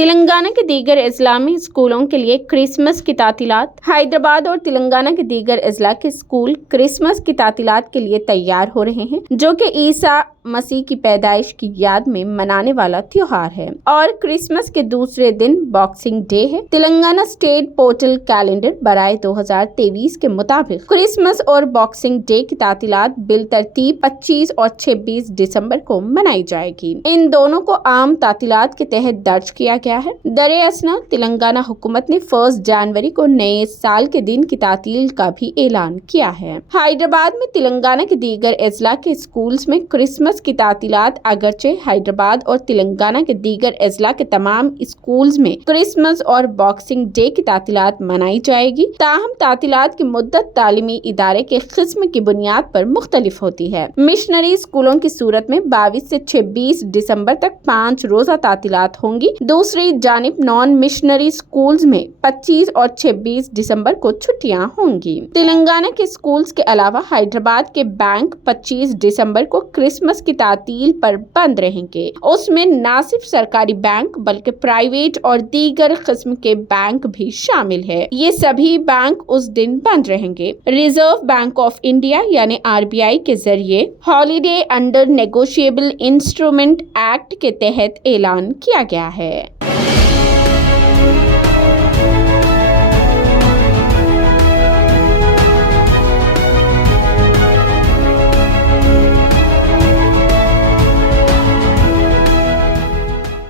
تلنگانہ کے دیگر اضلاع میں اسکولوں کے لیے کرسمس کی تعطیلات۔ حیدرآباد اور تلنگانہ کے دیگر اضلاع کے اسکول کرسمس کی تعطیلات کے لیے تیار ہو رہے ہیں، جو کہ عیسیٰ مسیح کی پیدائش کی یاد میں منانے والا تہوار ہے، اور کرسمس کے دوسرے دن باکسنگ ڈے ہے۔ تلنگانہ اسٹیٹ پورٹل کیلنڈر برائے 2023 کے مطابق کرسمس اور باکسنگ ڈے کی تعطیلات بالترتیب 25 اور 26 دسمبر کو منائی جائے گی۔ ان دونوں کو عام تعطیلات کے تحت درج کیا گیا ہے۔ درِ اثنا تلنگانہ حکومت نے 1 جنوری کو نئے سال کے دن کی تعطیل کا بھی اعلان کیا ہے۔ حیدرآباد میں تلنگانہ کے دیگر اضلاع کے اسکولز میں کرسمس کی تعطیلات، اگرچہ حیدرآباد اور تلنگانہ کے دیگر اضلاع کے تمام اسکولز میں کرسمس اور باکسنگ ڈے کی تعطیلات منائی جائے گی، تاہم تعطیلات کی مدت تعلیمی ادارے کے قسم کی بنیاد پر مختلف ہوتی ہے۔ مشنری اسکولوں کی صورت میں 22 سے 26 دسمبر تک 5 روزہ تعطیلات ہوں گی۔ دوسری جانب نان مشنری اسکولز میں 25 اور 26 دسمبر کو چھٹیاں ہوں گی۔ تلنگانہ کے اسکولز کے علاوہ حیدرآباد کے بینک 25 دسمبر کو کرسمس کی تعطیل پر بند رہیں گے۔ اس میں نہ صرف سرکاری بینک بلکہ پرائیویٹ اور دیگر قسم کے بینک بھی شامل ہے۔ یہ سبھی بینک اس دن بند رہیں گے۔ ریزرو بینک آف انڈیا یعنی RBI کے ذریعے holiday under negotiable instrument act کے تحت اعلان کیا گیا ہے۔